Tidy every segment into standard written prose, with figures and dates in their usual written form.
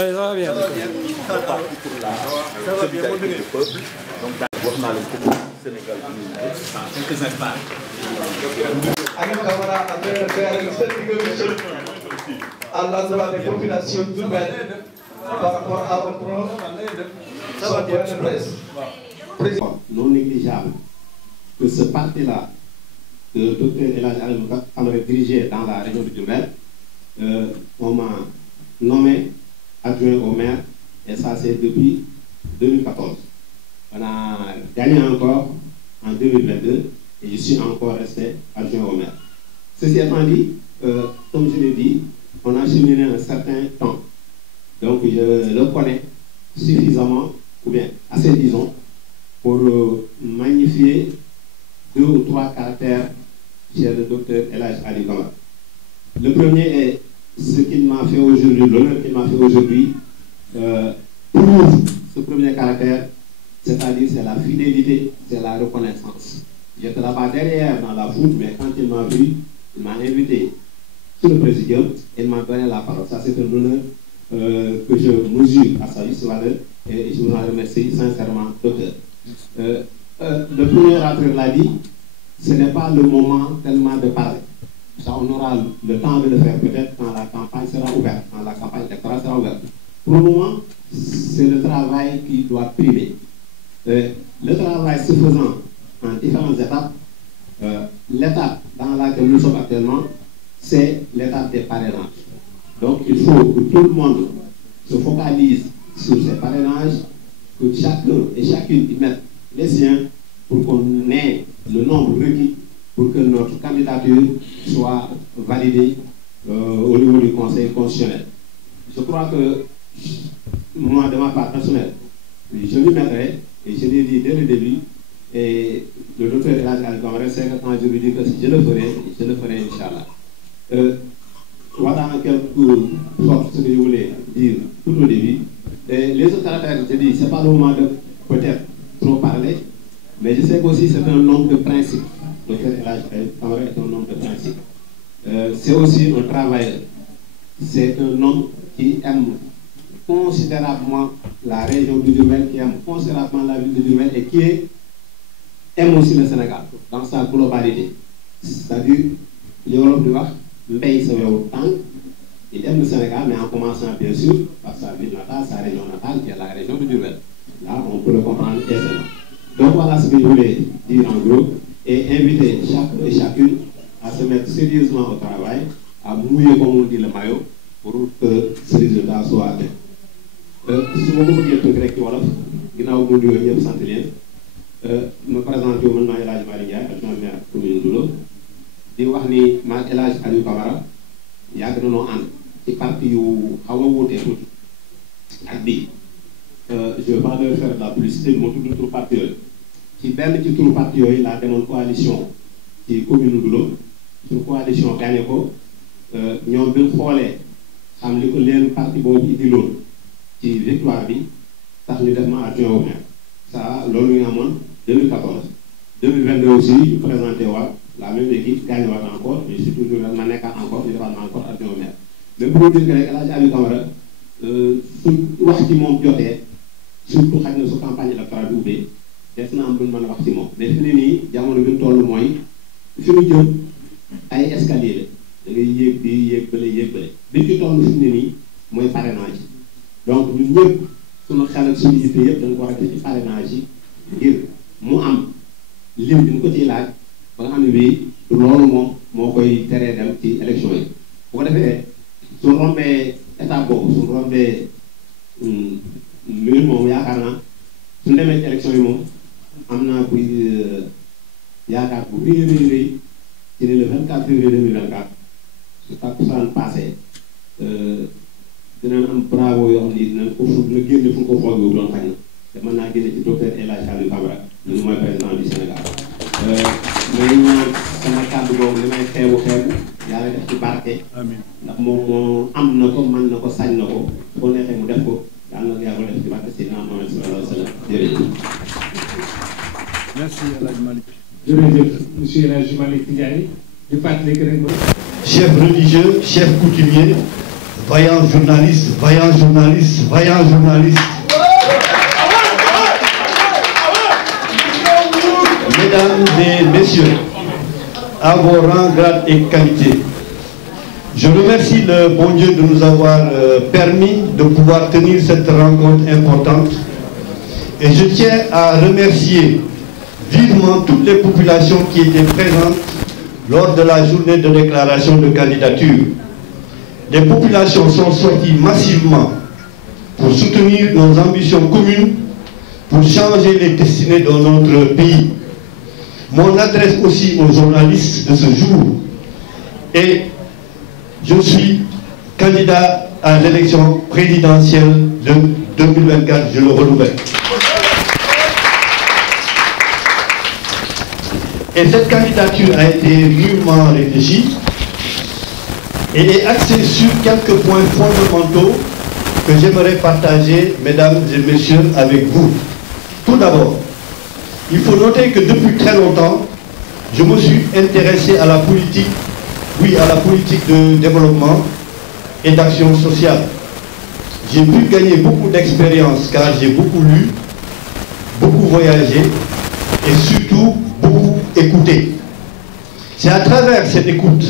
Ça va bien. Parti pour la solidarité du peuple. Donc, wax naa leen ko Sénégal bi ñu nekk dans quelques instants. Aliou Camara après le faire cette déclaration à l'endroit des populations urbaines par rapport à votre sortie de presse. Non négligeable que ce parti-là, que le docteur El Hadji Aliou Camara dirigeait dans la région de Diourbel, on m'a nommé adjoint au maire, et ça c'est depuis 2014. On a gagné encore en 2022 et je suis encore resté adjoint au maire. Ceci étant dit, comme je l'ai dit, on a cheminé un certain temps. Donc je le connais suffisamment, ou bien assez disons, pour magnifier 2 ou 3 caractères chez le docteur El Hadji Aliou Camara. Le premier est ce qu'il m'a fait aujourd'hui, l'honneur qu'il m'a fait aujourd'hui, prouve ce premier caractère, c'est-à-dire c'est la fidélité, c'est la reconnaissance. J'étais là-bas derrière dans la foule, mais quand il m'a vu, il m'a invité sur le présidium et il m'a donné la parole. Ça c'est un honneur que je mesure à sa juste valeur et je vous en remercie sincèrement, docteur. Le premier orateur l'a dit, ce n'est pas le moment tellement de parler. Ça, on aura le temps de le faire peut-être quand la campagne sera ouverte, quand la campagne électorale sera ouverte. Pour le moment, c'est le travail qui doit primer. Le travail se faisant en différentes étapes, l'étape dans laquelle nous sommes actuellement, c'est l'étape des parrainages. Donc il faut que tout le monde se focalise sur ces parrainages, que chacun et chacune y mette les siens pour qu'on ait le nombre requis pour que notre candidature soit validée au niveau du Conseil constitutionnel. Je crois que moi, de ma part personnelle, je m'y mettrai, et je l'ai dit dès le début, et le docteur El Hadji Aliou Camara sait que quand je lui dis que si je le ferai, Inch'Allah. Voilà en quelque sorte ce que je voulais dire tout au début. Et les autres caractères, je dis, ce n'est pas le moment de peut-être trop parler, mais je sais qu'aussi c'est un homme de principe. Le docteur El Hadji Aliou Camara est un homme de principe. C'est aussi un travailleur. C'est un homme qui aime considérablement la région de Diourbel, qui aime considérablement la ville de Diourbel et qui aime aussi le Sénégal dans sa globalité. C'est-à-dire, les Wolof di wax mbéy sa wewu tànk, il aime le Sénégal, mais en commençant bien sûr par sa ville natale, sa région natale, qui est la région de Diourbel. Là, on peut le comprendre aisément. Donc voilà ce que je voulais dire en gros, et inviter chacun et chacune à se mettre sérieusement au travail, à mouiller comme on dit le maillot, pour que ce résultat soit atteint. su ma ko bëggee tënk rek ci wolof ginnaaw mu nuyoo ñëpp sant leen ma présenté wu man maa El Hadji Malick Ndiaye adjoint maire commune Ndoulo di wax ni maa El Hadji Aliou Camara yàgg nañoo ànd ci parti yu xaw a wuutee tuuti ak bii je vais pas leur faire de la publicité du ma tudd turu parti yooyu ci benn ci turu parti yooyu laa demoon coalition ci commune Ndoulo suñu coalition gagné ko ñoom bi xoolee xam li ko leen parti boobu indi loolu ci victoire bi tax ñu def ma adjoint au maire ça loolu ñu amoon 2014 2022 aussi ñu présenté waat la même équipe gagné waat encore je suis toujours ma nekkaat encore ñu defaat ma encore adjoint au maire mais pour dire que rek El Hadji Aliou Camara su wax ci moom jotee surtout xaj na su campagne électorale bi ubbee des na am lu mën a wax ci moom mais fi ne nii jamono bi mu toll mooy fi mu jëm ay escalier la da ngay yéeg di yéeg bële bi ci toll fi mu ne nii mooy parrainage. Donc ñun ñëpp suñu xel ak suñu yitte yëpp dañ ko war a def ci parrainage yi ngir mu am lim bi ñu ko ciy laaj ba nga xam ne bii loolu moom moo koy teree dem ci élection yi bu ko defee su rombee étape boobu su rombee mbir moom yaakaar naa suñu demee ci élection yi moom am naa buy yaakaar bu rëy ci ne le 24 février 2024 su takkusaan passé dinañ am bravo yoo xam ni dinañ ko fu dina génne fu ko foog yu doon xañ na te mën naa génne ci docteur El Hadji Aliou Camara ñu mooy président du Sénégal may ñaan sama kàddu boobu li may xeebu yàlla def ci barke ndax moom moo am na ko mën na ko sañ na ko su ko neexee mu def ko yàlla na yàlla def ci barke Seydina Muhammad sallallahu alayhi wa sallam jërëjëf. Merci El Hadji Malick. Jërëjëf monsieur El Hadji Malick Ndiaye di fàttali que rek chef religieux, chef coutumier vaillants journalistes, vaillants journalistes, vaillants journalistes. Mesdames et messieurs, à vos rangs, grades et qualités, je remercie le bon Dieu de nous avoir permis de pouvoir tenir cette rencontre importante et je tiens à remercier vivement toutes les populations qui étaient présentes lors de la journée de déclaration de candidature. Les populations sont sorties massivement pour soutenir nos ambitions communes, pour changer les destinées de notre pays. Mon adresse aussi aux journalistes de ce jour et je suis candidat à l'élection présidentielle de 2024, je le renouvelle. Et cette candidature a été mûrement réfléchie et est axée sur quelques points fondamentaux que j'aimerais partager, mesdames et messieurs, avec vous. Tout d'abord, il faut noter que depuis très longtemps, je me suis intéressé à la politique, oui, à la politique de développement et d'action sociale. J'ai pu gagner beaucoup d'expérience car j'ai beaucoup lu, beaucoup voyagé et surtout beaucoup écouté. C'est à travers cette écoute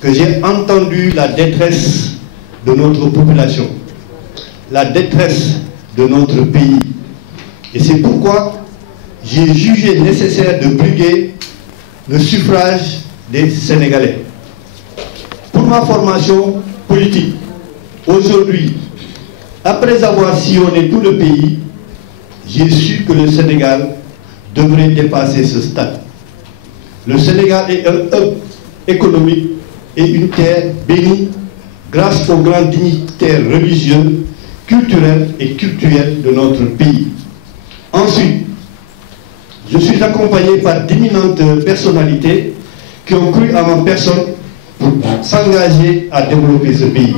que j'ai entendu la détresse de notre population, la détresse de notre pays. Et c'est pourquoi j'ai jugé nécessaire de briguer le suffrage des Sénégalais. Pour ma formation politique, aujourd'hui, après avoir sillonné tout le pays, j'ai su que le Sénégal devrait dépasser ce stade. Le Sénégal est un hub économique et une terre bénie grâce aux grands dignitaires religieux, culturels et culturels de notre pays. Ensuite, je suis accompagné par d'éminentes personnalités qui ont cru à ma personne pour s'engager à développer ce pays.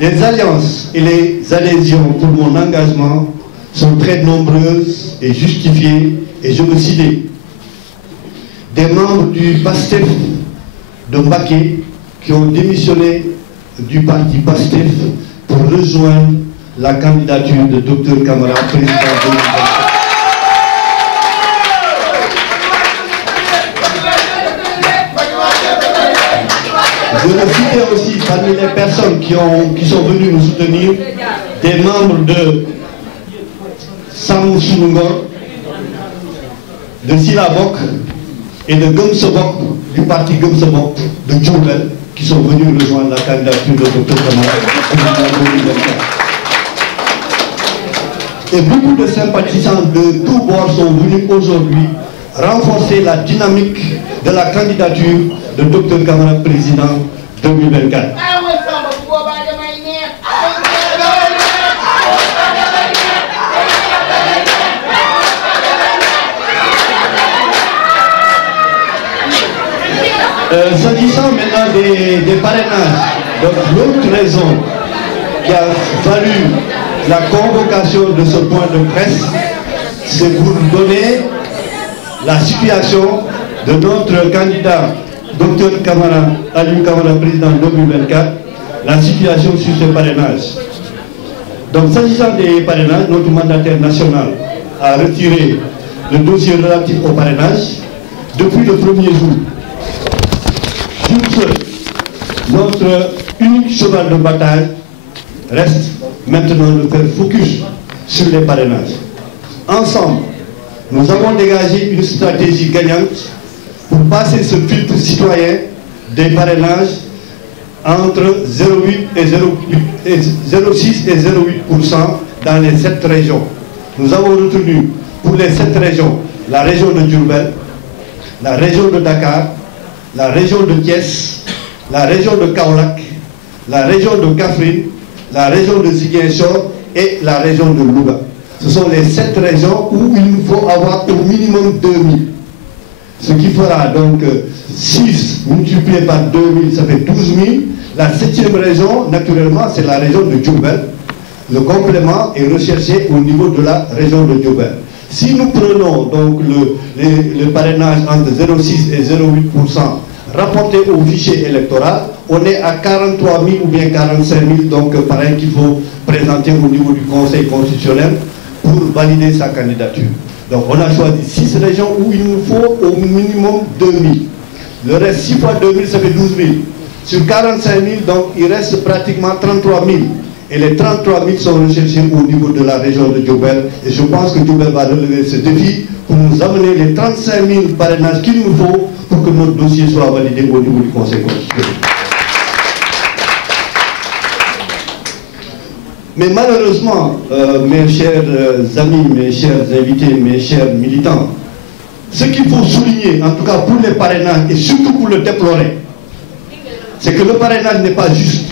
Les alliances et les adhésions pour mon engagement sont très nombreuses et justifiées, et je veux citer des membres du PASTEF de Mbacké qui ont démissionné du parti PASTEF pour rejoindre la candidature de Dr Camara, président de l'Union. Je veux citer aussi parmi les personnes qui sont venues nous soutenir des membres de Samsunungor, de Silabok et de Gumsobok, du parti Gumsobok de Djourbel, qui sont venus rejoindre la candidature de Dr Camara. Et beaucoup de sympathisants de tous bords sont venus aujourd'hui renforcer la dynamique de la candidature de Dr Camara, président 2024. S'agissant maintenant des parrainages, donc l'autre raison qui a valu la convocation de ce point de presse, c'est pour donner la situation de notre candidat Dr Camara, Aliou Camara, président 2024, la situation sur ce parrainage. Donc s'agissant des parrainages, notre mandataire national a retiré le dossier relatif au parrainage depuis le premier jour. Sur ce, notre unique cheval de bataille reste maintenant de faire focus sur les parrainages. Ensemble, nous avons dégagé une stratégie gagnante pour passer ce filtre citoyen des parrainages entre 0,8 et 0,6 et 0,8% dans les 7 régions. Nous avons retenu pour les 7 régions la région de Djourbel, la région de Dakar, la région de Thiès, la région de Kaolack, la région de Kaffrine, la région de Ziguinchor et la région de Louga. Ce sont les 7 régions où il nous faut avoir au minimum 2000. Ce qui fera donc 6 multiplié par 2000, ça fait 12 000. La 7e région, naturellement, c'est la région de Djourbel. Le complément est recherché au niveau de la région de Djourbel. Si nous prenons donc le parrainage entre 0,6 et 0,8% rapportés au fichier électoral, on est à 43 000 ou bien 45 000 donc parrains qu'il faut présenter au niveau du Conseil constitutionnel pour valider sa candidature. Donc on a choisi 6 régions où il nous faut au minimum 2 000. Le reste, 6 fois 2 000, ça fait 12 000. Sur 45 000, donc il reste pratiquement 33 000. Et les 33 000 sont recherchés au niveau de la région de Diourbel. Et je pense que Diourbel va relever ce défi pour nous amener les 35 000 parrainages qu'il nous faut pour que notre dossier soit validé au niveau du Conseil constitutionnel. Mais malheureusement, mes chers amis, mes chers invités, mes chers militants, ce qu'il faut souligner, en tout cas pour les parrainages et surtout pour le déplorer, c'est que le parrainage n'est pas juste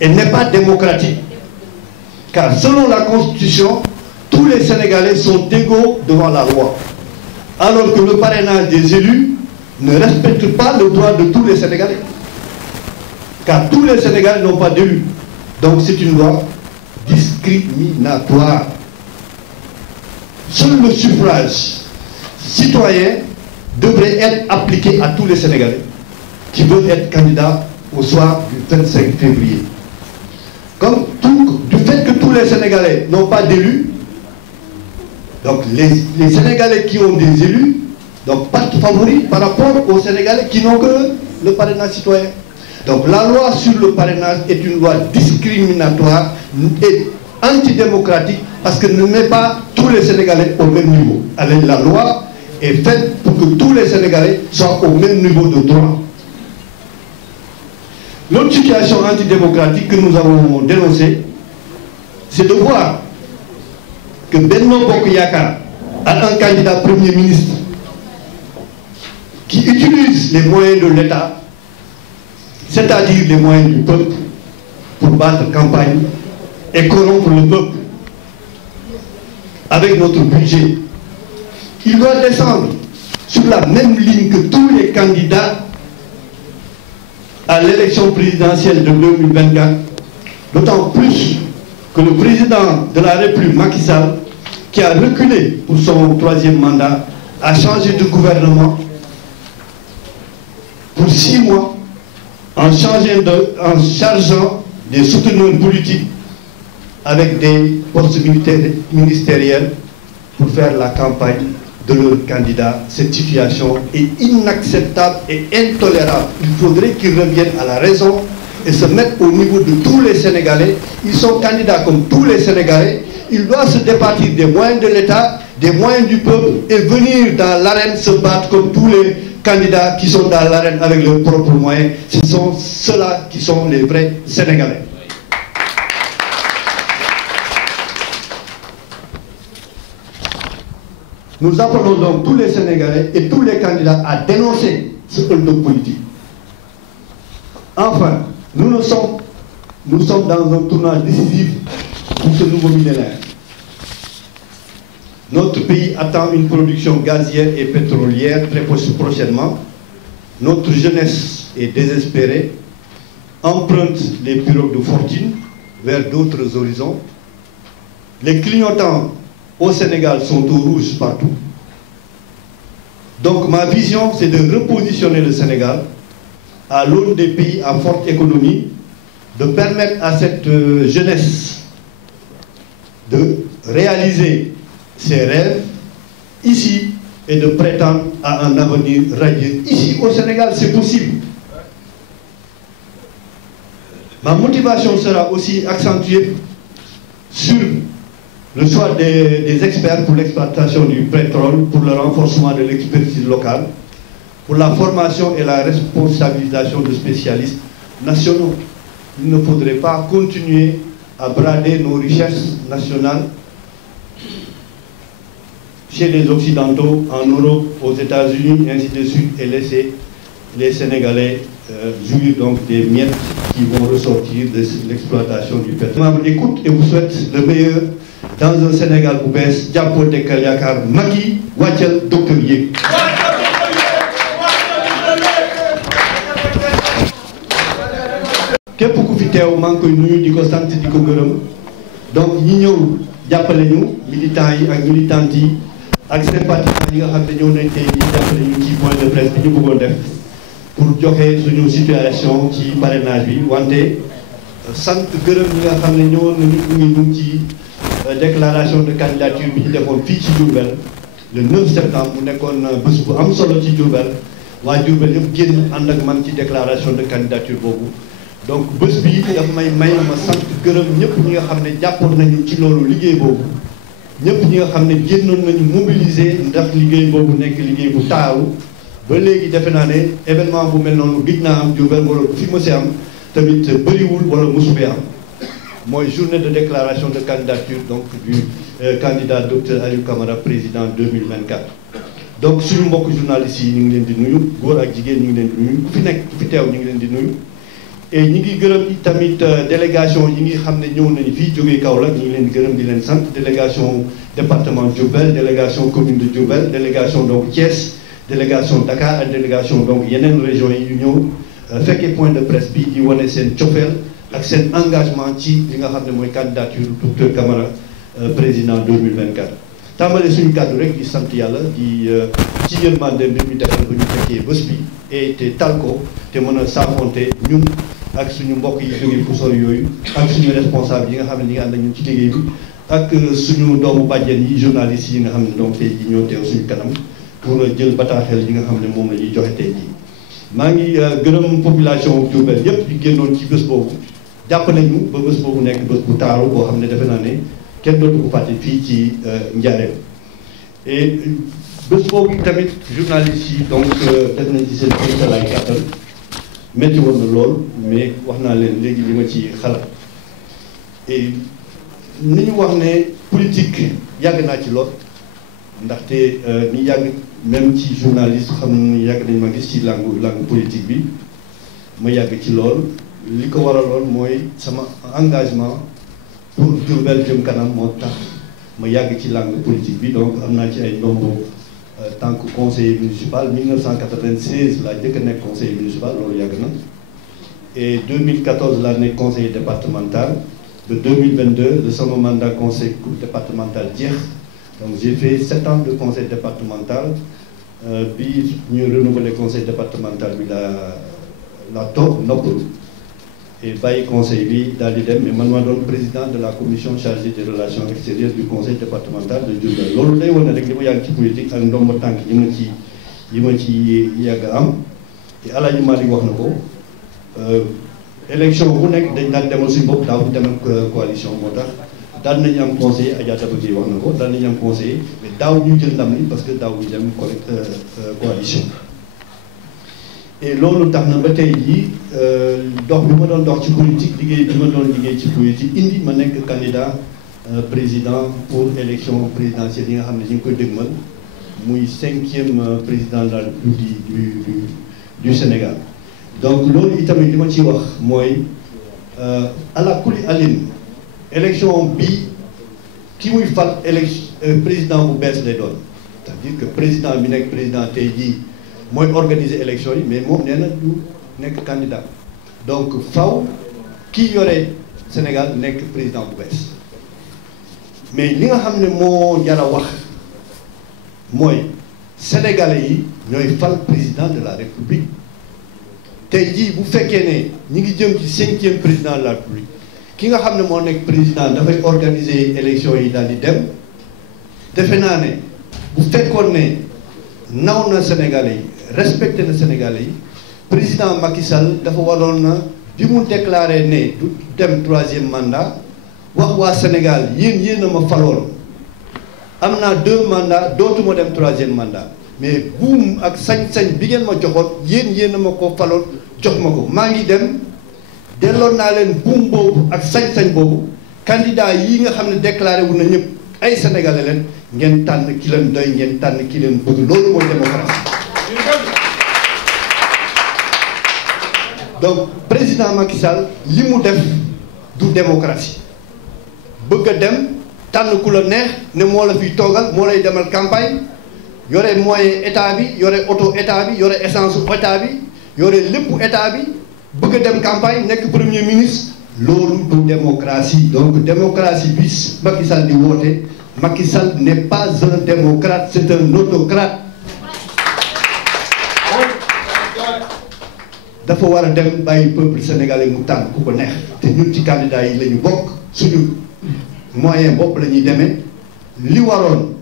et n'est pas démocratique. Car selon la Constitution, tous les Sénégalais sont égaux devant la loi. Alors que le parrainage des élus ne respecte pas le droit de tous les Sénégalais. Car tous les Sénégalais n'ont pas d'élus. Donc c'est une loi discriminatoire. Seul le suffrage citoyen devrait être appliqué à tous les Sénégalais qui veulent être candidats au soir du 25 février. Comme du fait que tous les Sénégalais n'ont pas d'élus, donc les Sénégalais qui ont des élus, donc partent favoris par rapport aux Sénégalais qui n'ont que le parrainage citoyen. Donc la loi sur le parrainage est une loi discriminatoire et antidémocratique parce qu'elle ne met pas tous les Sénégalais au même niveau. Alors, la loi est faite pour que tous les Sénégalais soient au même niveau de droit. L'autre situation antidémocratique que nous avons dénoncée, c'est de voir que Benno Bokk Yakaar a un candidat Premier ministre qui utilise les moyens de l'État, c'est-à-dire les moyens du peuple, pour battre campagne et corrompre le peuple avec notre budget. Il doit descendre sur la même ligne que tous les candidats à l'élection présidentielle de 2024, d'autant plus que le président de la République, Macky Sall, qui a reculé pour son 3e mandat, a changé de gouvernement pour 6 mois en chargeant des souteneurs politiques avec des postes ministériels pour faire la campagne de leur candidat. Cette situation est inacceptable et intolérable. Il faudrait qu'ils reviennent à la raison et se mettent au niveau de tous les Sénégalais. Ils sont candidats comme tous les Sénégalais. Ils doivent se départir des moyens de l'État, des moyens du peuple et venir dans l'arène se battre comme tous les candidats qui sont dans l'arène avec leurs propres moyens. Ce sont ceux-là qui sont les vrais Sénégalais. Nous appelons donc tous les Sénégalais et tous les candidats à dénoncer ce hold-up politique. Enfin, nous sommes dans un tournant décisif pour ce nouveau millénaire. Notre pays attend une production gazière et pétrolière très prochainement. Notre jeunesse est désespérée, emprunte les pirogues de fortune vers d'autres horizons. Les clignotants au Sénégal sont au rouge partout. Donc ma vision, c'est de repositionner le Sénégal à l'aune des pays à forte économie, de permettre à cette jeunesse de réaliser ses rêves ici et de prétendre à un avenir radieux. Ici au Sénégal, c'est possible. Ma motivation sera aussi accentuée sur le choix des experts pour l'exploitation du pétrole, pour le renforcement de l'expertise locale, pour la formation et la responsabilisation de spécialistes nationaux. Il ne faudrait pas continuer à brader nos richesses nationales chez les Occidentaux, en Europe, aux États-Unis, ainsi de suite, et laisser les Sénégalais jouir donc des miettes qui vont ressortir de l'exploitation du pétrole. Je écoute et vous souhaite le meilleur dans un Sénégal bu bees jàppoo Dekkal Yaakaar Macky wàccal docteur yéeg. képp ku fi teew maa ngi koy nuyu di ko sant di ko gërëm donc ñi ñëw jàppale ñu militants yi ak militantes yi ak seen partenaires yi nga xam ne ñëw nañ tey jii jàppale ñu ci point de presse bi ñu bëggoon def pour joxe suñu situation ci parrainage bi wante sant gërëm ñi nga xam ne ñëwoon nañu ñu ci déclaration de candidature bi ñu defoon fii ci Diourbel le 9 septembre mu nekkoon bés bu am solo ci Diourbel waa Diourbel yëpp génn ànd ak man ci déclaration de candidature boobu donc bés bi daf may ma sant gërëm ñëpp ñi nga xam ne jàppoon nañu ci loolu liggéey boobu ñëpp ñi nga xam ne génnoon nañu mobiliser ndax liggéey boobu nekk liggéey bu taaru ba léegi defe naa ne événement bu mel noonu gëj naa am Diourbel wala bu fi mësee am tamit bëriwul wala mosu fee am mooy journée de déclaration de candidature donc du candidat docteur Aliou Camara président 2024. donc suñu mbokk journalistes yi ñu ngi leen di nuyu góor ak jigéen ñu ngi leen di nuyu ku fi nekk ku fi teew ñu ngi leen di nuyu et ñi ngi gërëm tamit délégation yi ngi xam ne ñëw nañu fii jógee Kaolack ñu ngi leen di gërëm di leen sant délégation département Diourbel délégation commune de Diourbel délégation donc Thiès délégation Dakar ak délégation donc yeneen régions yi yu ñëw fekkee point de presse bi di wane seen cofeel ak seen engagement ci li nga xam ne mooy candidature docteur Camara président 2024. tàmbale suñu kàddu rek di sant yàlla di ci yërmande bi ñu defal ba ñu fekkee bés bi et te tal ko te mën a saafonte ñun ak suñu mbokk yi jógee fu sori yooyu ak suñu responsable yi nga xam ne ñi nga ànd ak ñun ci liggéey bi ak suñu doomu bàjjen yi journalistes yi nga xam ne donc tey jii ñoo teew suñu kanam pour jël bataaxel yi nga xam ne moom la ñuy joxe tey jii. maa ngi gërëm population Diourbel yépp di génnoon ci bés boobu jàpp nañu ba bés boobu nekk bés bu taaru boo xam ne defe naa ne kenn dootu ko fàtte fii ci Njaareem et bés boobu tamit journalistes yi donc def nañ ci seen kéemtalaay kàttan métti woon na lool mais wax naa leen léegi li ma ci xalaat et ni ñu wax ne politique yàgg naa ci lool ndaxte ñi yàgg même ci journaliste xam nañu yàgg nañ ma gis ci langue politique bi ma yàgg ci lool li ko waraloon mooy sama engagement pour Diourbel jëm kanam moo tax ma yàgg ci langue politique bi donc am naa ci ay ndombo tant que conseiller municipal 1996 laa njëkk a nekk conseiller municipal loolu yàgg na et 2014 laa nekk conseiller départemental de 2022 de sama mandat conseil départemental jeex donc j'ai fait 7 ans de conseil départemental bi ñu renouveler conseil départemental bi la toog noppalu et bàyyi conseil bi daal di dem mais man maa doon président de la commission chargée des relations extérieures du conseil départemental de Diourbel loolu day wane rek li ma yàgg ci politique ak ndomba tànk yi ma ci yàgg am te Alaaji Malick wax na ko élection bu nekk dañ daan demal suñu bopp daaw dem ak coalition moo tax daan nañu am conseiller Adja Daba Gueye wax na ko daan nañu am conseiller mais daaw ñu jël ndam li parce que daaw ñu dem coalition et loolu tax na ba tey jii dox bi ma doon dox ci politique liggéey bi ma doon liggéey ci politique indi ma nekk candidat président pour élection présidentielle yi nga xam ne ñu ngi koy dégmal muy 5e président de la République du Sénégal donc loolu itamit li ma ciy wax mooy ala kuli alin élection bi ki muy fal président bu bees lay doon c'est-à-dire que président bi nekk président tey jii mooy organiser élection yi mais moom nee na du nekk candidat donc faw kii yore Sénégal nekk président bu bees mais li nga xam ne moo jar a wax mooy sénégalais yi ñooy fal président de la république tey jii bu fekkee ne ñi ngi jëm ci 5e président de la république ki nga xam ne moo nekk président dafay organiser élection yi daal di dem defe naa ne bu fekkoon ne naw na sénégalais yi respecté na sénégalais yi président Macky Sall dafa waroon na bi mu déclaré ne du dem 3e mandat wax waa Sénégal yéen a ma faloon am naa 2 mandats dootuma dem 3e mandat mais buum ak sañ-sañ bi ngeen ma joxoon yéen a ma ko faloon jox ma ko maa ngi dem delloon naa leen buum boobu ak sañ-sañ boobu candidat yi nga xam ne déclaré wu na ñëpp ay sénégalais leen ngeen tànn ki leen doy ngeen tànn ki leen bëgg loolu mooy démocratie donc président Macky Sall li mu def du démocratie bëgg a dem tànn ku la neex ne moo la fiy toogal moo lay demal campagne yore moyen état bi yore auto état bi yore essence état bi yore lépp état bi bëgg a dem campagne nekk premier ministre loolu du démocratie donc démocratie bi Macky Sall di woote Macky Sall n'est pas un démocrate, c'est un autocrate. dafa war a dem bàyyi peuple sénégalais mu tànn ku ko neex te ñun ci candidat yi la ñu bokk suñu moyen bopp la ñuy demee li waroon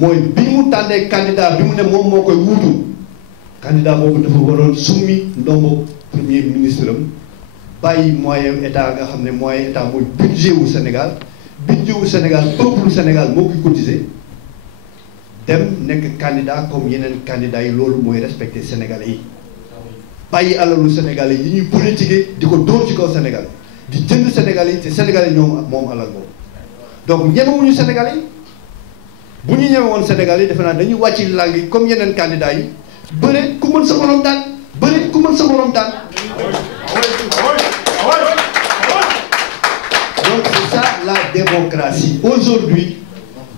mooy bi mu tànnee candidat bi mu ne moom moo koy wuutu candidat boobu dafa waroon summi ndombo premier ministre am bàyyi moyen état nga xam ne moyen état mooy budget wu Sénégal peuple Sénégal moo koy cotiser dem nekk candidat comme yeneen candidats yi loolu mooy respecter sénégalais yi bàyyi alalu sénégalais yi ñuy politiquer di ko dóor ci kaw Sénégal di jënd sénégalais yi te sénégalais ñoom moom alal boobu donc ñemewuñu sénégalais yi bu ñu ñeme woon sénégalais yi defe naa dañuy wàcc làng yi comme yeneen candidats yi bëre ku mën sa morom daan bëre ku mën sa morom daan. Donc c'est ça la démocratie. Aujourd'hui,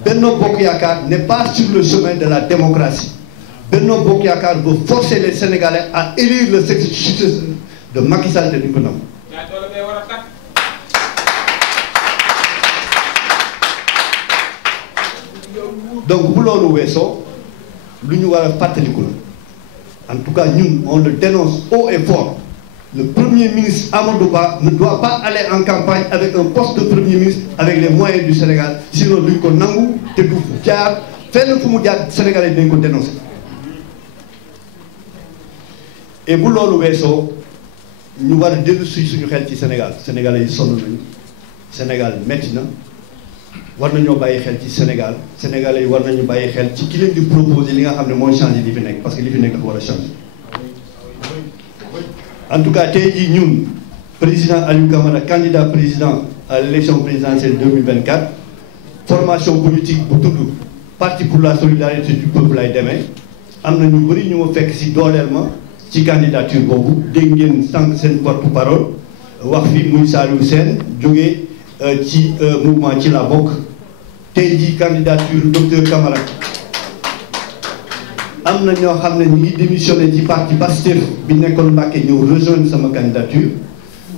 Benno Bokk Yakaar n'est pas sur le chemin de la démocratie. Benno Bokk Yakaar veut forcer les Sénégalais à élire le successeur de Macky Sall te duñ ko nangu. Donc bu loolu weesoo lu ñu war a fàttaliku la en tout cas ñun on le dénonce haut et fort. Le Premier ministre Amadou Ba ne doit pas aller en campagne avec un poste de Premier ministre avec les moyens du Sénégal sinon duñ ko nangu te du jaar fenn fu mu jaar Sénégalais dañ ko dénoncer. Et bu loolu weesoo ñu war a dellu suñu xel ci Sénégal Sénégalais yi sonn nañu Sénégal metti na war nañoo bàyyi xel ci Sénégal Sénégalais yi war nañu bàyyi xel ci ki leen di proposer li nga xam ne mooy changer li fi nekk parce que li fi nekk dafa war a changer. En tout cas tey jii ñun président Aliou Camara candidat président à l'élection présidentielle 2024 formation politique bu tudd parti pour la solidarité du peuple lay demee am na ñu bëri ñu ma fekk si dooleel ma ci candidature boobu dégg ngeen sànq seen porte-parole wax fi muy Saliou Sène jógee ci mouvement ci la bokk tey jii candidature docteur Camara am na ñoo xam ne ñu ngi démissionné ci parti Pastef bi nekkoon Mbacké ñëw rejoindre sama candidature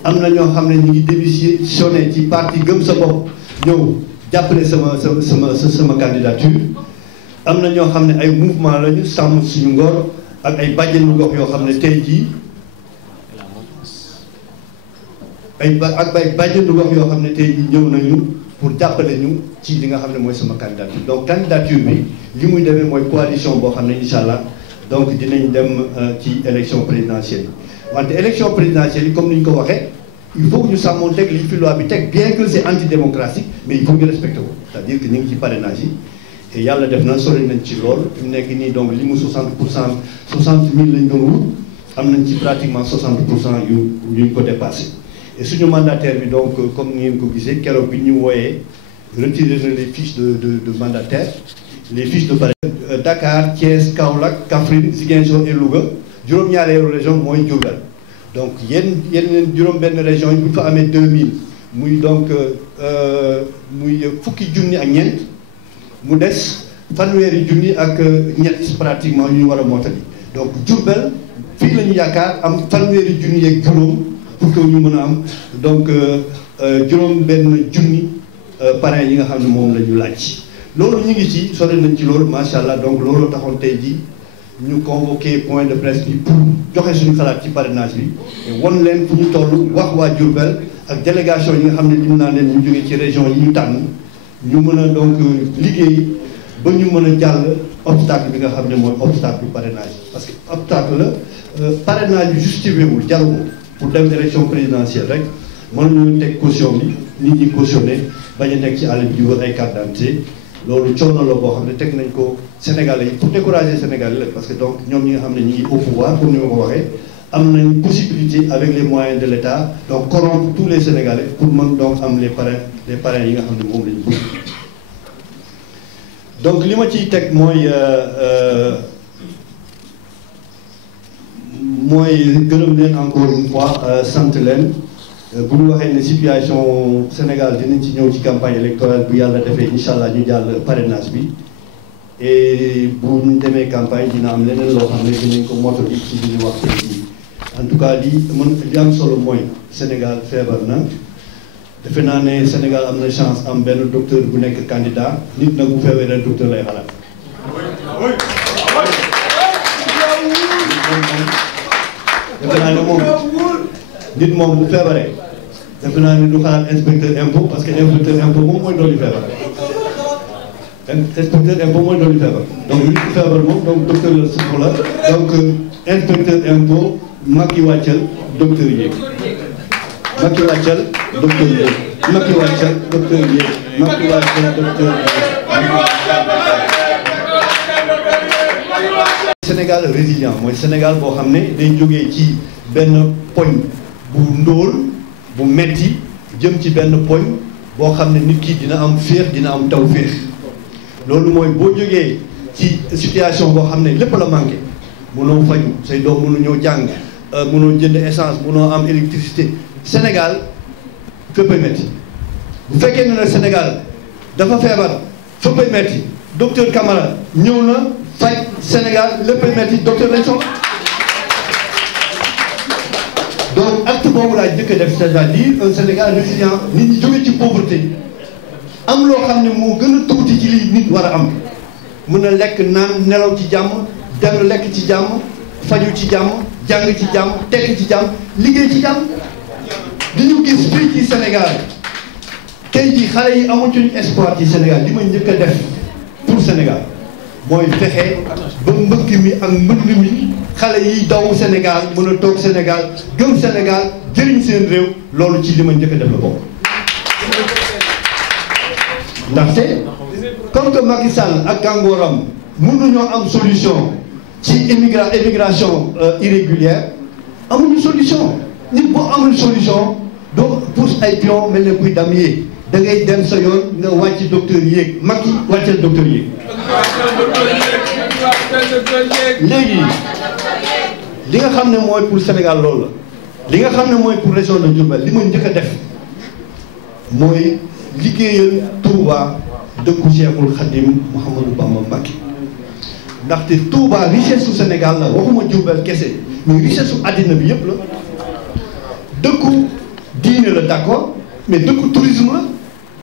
am na ñoo xam ne ñu ngi démissionné ci parti Gëm Sa Bopp ñëw jàppale sama candidature am na ñoo xam ne ay mouvement lañu sàmm suñu ngor ak ay bàjjenu gox yoo xam ne tey jii ay bàjjenu gox yoo xam ne tey jii ñëw nañu pour jàppale ñu ci li nga xam ne mooy sama candidature donc candidature bi li muy demee mooy coalition boo xam ne incha allah donc dinañ dem ci élection présidentielle yi wante élection présidentielle yi comme ni ñu ko waxee il faut que ñu sàmmoon teg li fi loi bi teg bien que c'est antidémocratique mais il faut ñu respecter ko c'est-à-dire que ñu ngi ci parrainage yi et yàlla def na sori nañ ci lool fi mu nekk nii donc li mu 60 000 lañ doon wut am nañ ci pratiquement 60% yu ñu ko dépassé et suñu mandataire bi donc comme ni ngeen ko gisee keroog bi ñu wooyee retirer na les fiches de mandataire les fiches de parrainage Dakar Thiès Kaolack Kaffrine Ziguinchor et Louga juróom-ñaareelu région mooy Diourbel donc yenn juróom-benn région yi bu ñu fa amee 2000 muy donc muy fukki junni ak ñeent mu des fanweeri junni ak ñett pratiquement ñu war a mottali donc Diourbel fii la ñu yaakaar am fanweeri junni ak juróom pour que ñu mën a am donc juróom-benn junni parrain yi nga xam ne moom la ñu laaj. loolu ñu ngi ci sori nañ ci loolu macha allah donc loolu taxoon tey jii ñu convoqué point de presse bi pour joxe suñu xalaat ci parrainage bi won leen fu ñu toll wax waa Diourbel ak délégation yi nga xam ne lim naa leen ñu jógee ci région yi ñu tànn ñu mën a donc liggéey ba ñu mën a jàll obstacle bi nga xam ne mooy obstacle parrainage parce que obstacle la parrainage bi justifié wul jaru ko pour dem élection présidentielle rek mën nañu teg caution bi nit ñi cautionné bañ a nekk ci àll bi di wër ay carte d'identité loolu coono la boo xam ne teg nañ ko Sénégalais yi pour décourager Sénégalais la parce que donc ñoom ñi nga xam ne ñi ngi au pouvoir comme ni ma ko waxee am nañ possibilité avec les moyens de l'État donc corrompre tous les Sénégalais pour mën donc am les parrains yi nga xam ne moom la ñu bëgg donc li ma ciy teg mooy gërëm leen encore une fois sant leen bu ñu waxee ne situation Sénégal dinañ ci ñëw ci campagne électorale bu yàlla defee incha allah ñu jàll parrainage bi et bu ñu demee campagne dina am leneen loo xam ne dinañ ko mottali ci li ñu wax tey jii en tout cas li am solo mooy Sénégal feebar na defe naa ne Sénégal am na chance am benn docteur bu nekk candidat nit nag bu feebaree ren docteur lay xalaat. defe naa ne moom nit moom bu feebaree defe naa ne du xalaat inspecteur impôt parce que inspecteur impôt moom mooy dolli feebar. inspecteur impôt mooy dolli feebar donc nit ku feebar moom donc docteur la soxla donc inspecteur impôt Macky wàccal docteur yéeg Macky wàccal docteur yéeg Macky wàccal docteur yéeg Macky wàccal docteur yéeg. Sénégal résilient mooy Sénégal boo xam ne day jógee ci benn poñ bu ndóol bu metti jëm ci benn poñ boo xam ne nit ki dina am féex dina am taw féex loolu mooy boo jógee ci situation boo xam ne lépp la manqué mënoo faju say doom mënu ñëw jàng mënoo jënd essence mënoo am électricité Sénégal féppay metti bu fekkee ne nag Sénégal dafa feebar féppay metti docteur Camara ñëw na faj Sénégal léppay metti docteur lañ soxla donc acte boobu laa jëkk a def c'est-à-dire un Sénégal résilient nit ñi jóge ci pauvreté am loo xam ne moo gën a tuuti ci lii nit war a am mën a lekk naan nelaw ci jàmm dem lekk ci jàmm faju ci jàmm jàng ci jàmm tekk ci jàmm liggéey ci jàmm di ñu gis fii ci Sénégal tey jii xale yi amatuñu espoir ci Sénégal li ma njëkk a def pour Sénégal mooy fexe ba mbëkk mi ak mbënd mi xale yi daw Sénégal mën a toog Sénégal gëm Sénégal jëriñ seen réew loolu ci li ma njëkk a def la bokk. ndaxte comme que Macky Sall ak gàngooram mënuñoo am solution ci immigration irrégulière amuñu solution nit boo amul solution doo pousse ay pion mel ne kuy dam yéeg da ngay dem sa yoon nga wàcc docteur yéeg Macky wàccal docteur yéeg. léegi li nga xam ne mooy pour Sénégal loolu la li nga xam ne mooy pour région de Diourbel li ma njëkk a def mooy liggéeyal Touba dëkku Cheikhul Khadim Mouhamadou Bamba Mbacké ndaxte Touba richesse su Sénégal la waxuma Diourbel kese mais richesse su àddina bi yëpp la dëkku diine la d'accord mais dëkku tourisme la